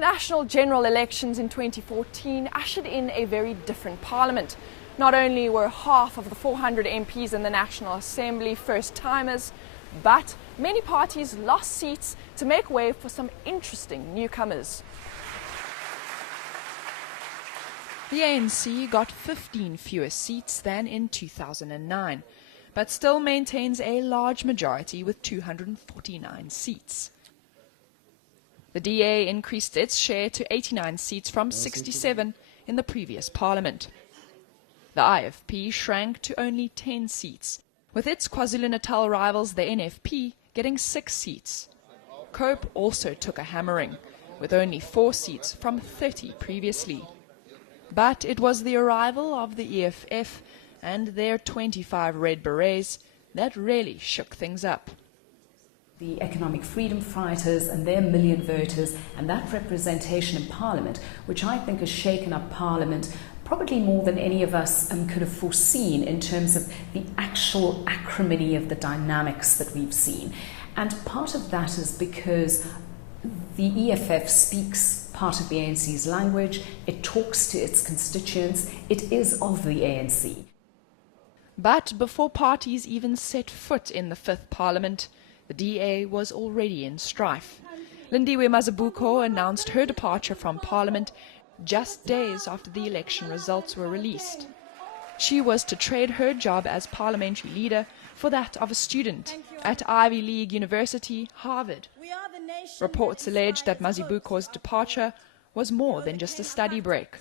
national general elections in 2014 ushered in a very different parliament. Not only were half of the 400 MPs in the National Assembly first-timers, but many parties lost seats to make way for some interesting newcomers. The ANC got 15 fewer seats than in 2009, but still maintains a large majority with 249 seats. The DA increased its share to 89 seats from 67 in the previous parliament. The IFP shrank to only 10 seats, with its KwaZulu-Natal rivals, the NFP, getting 6 seats. COPE also took a hammering, with only 4 seats from 30 previously. But it was the arrival of the EFF and their 25 red berets that really shook things up. The economic freedom fighters and their million voters and that representation in Parliament, which I think has shaken up Parliament probably more than any of us could have foreseen in terms of the actual acrimony of the dynamics that we've seen. And part of that is because the EFF speaks part of the ANC's language, it talks to its constituents, it is of the ANC. But before parties even set foot in the 5th Parliament, the DA was already in strife. Lindiwe Mazibuko announced her departure from Parliament just days after the election results were released. She was to trade her job as parliamentary leader for that of a student at Ivy League University, Harvard. Reports alleged that Mazibuko's departure was more than just a study break,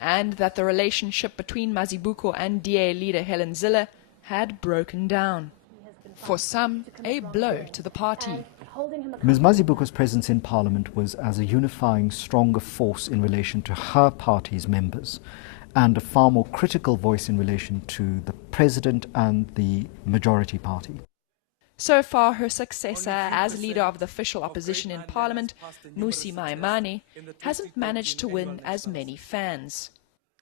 and that the relationship between Mazibuko and DA leader Helen Zille had broken down. For some, a blow to the party. Ms. Mazibuko's presence in Parliament was as a unifying, stronger force in relation to her party's members, and a far more critical voice in relation to the President and the majority party. So far, her successor as leader of the official opposition in Parliament, Musi Maimane, hasn't managed to win as many fans.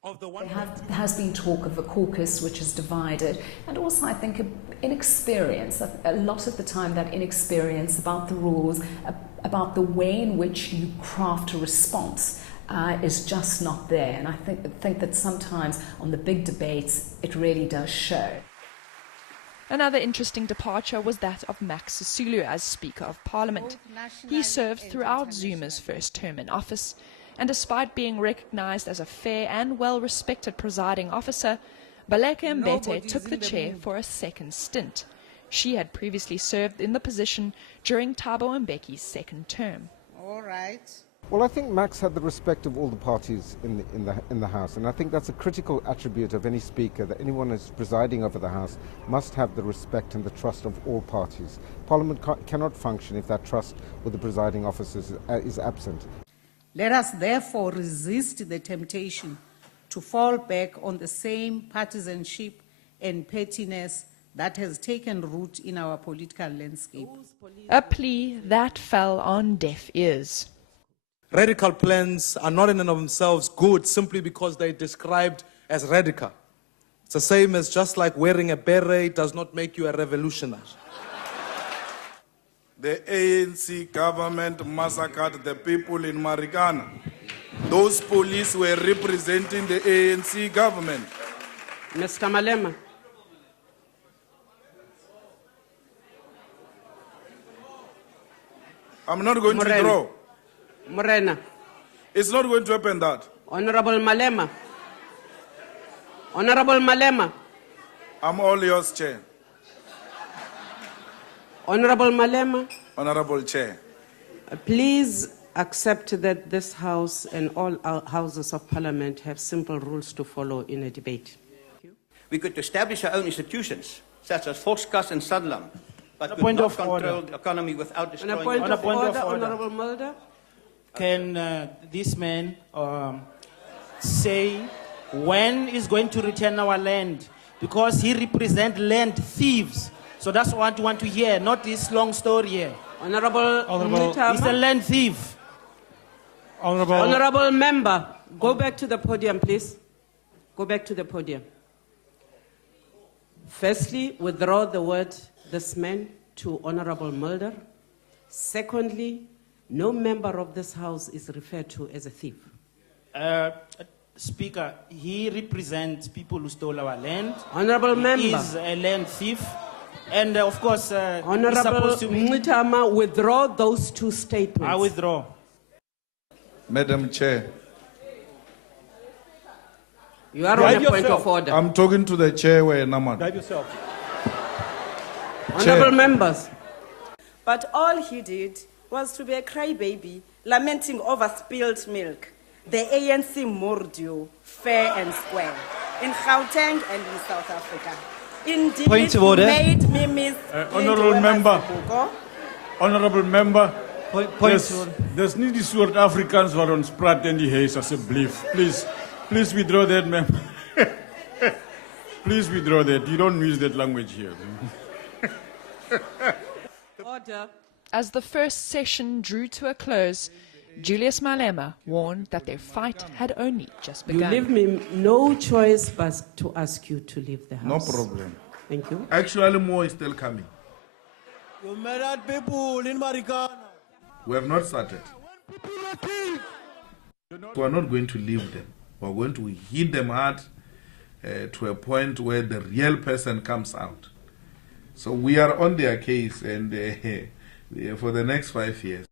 There has been talk of a caucus which is divided, and also I think inexperience, a lot of the time that inexperience about the rules, about the way in which you craft a response is just not there. And I think that sometimes on the big debates it really does show. Another interesting departure was that of Max Sisulu as Speaker of Parliament. He served throughout Zuma's first term in office, and despite being recognized as a fair and well-respected presiding officer, Baleka Mbete took the chair for a second stint. She had previously served in the position during Thabo Mbeki's second term. All right. Well, I think Max had the respect of all the parties in the House, and I think that's a critical attribute of any speaker, that anyone who's presiding over the House must have the respect and the trust of all parties. Parliament cannot function if that trust with the presiding officers is absent. Let us therefore resist the temptation to fall back on the same partisanship and pettiness that has taken root in our political landscape. A plea that fell on deaf ears. Radical plans are not in and of themselves good simply because they're described as radical. It's the same as just like wearing a beret does not make you a revolutionary. The ANC government massacred the people in Marikana. Those police were representing the ANC government. Mr. Malema. I'm not going to draw. Morena. It's not going to happen that. Honorable Malema. Honorable Malema. I'm all yours, Chair. Honorable Malema. Honorable Chair. Please accept that this House and all our Houses of Parliament have simple rules to follow in a debate. We could establish our own institutions, such as Volkskas and Sanlam, but we could not control the economy without destroying... On a point of order, Honorable Mulder. Can this man say when he's going to return our land? Because he represents land thieves. So that's what I want to hear, not this long story here. Honorable he's a land thief. Honorable member, go back to the podium, please. Go back to the podium. Firstly, withdraw the word "this man" to Honorable Mulder. Secondly, No member of this House is referred to as a thief. Speaker, he represents people who stole our land. Honorable member. He is a land thief. And of course, he's Honorable supposed to be... Mngxitama, withdraw those two statements. I withdraw. Madam Chair. You are on a point of order. I'm talking to the chair where Naman. Drive yourself. Honorable members. But all he did was to be a crybaby, lamenting over spilled milk. The ANC murdered you fair and square in Gauteng and in South Africa. Indeed, Point of order. Made me miss Honorable member. Honorable member. Point of order. There's nie die soort Afrikaans wat ons praat in die huis asseblief. Please withdraw that, ma'am. Please withdraw that. You don't use that language here. Order. As the first session drew to a close, Julius Malema warned that their fight had only just You begun. leave me no choice but to ask you to leave the No House. problem. Thank you. Actually, more is still coming. You murdered people in Marikana. We have not started. We are not going to leave them. We are going to hit them hard to a point where the real person comes out. So we are on their case, and for the next 5 years.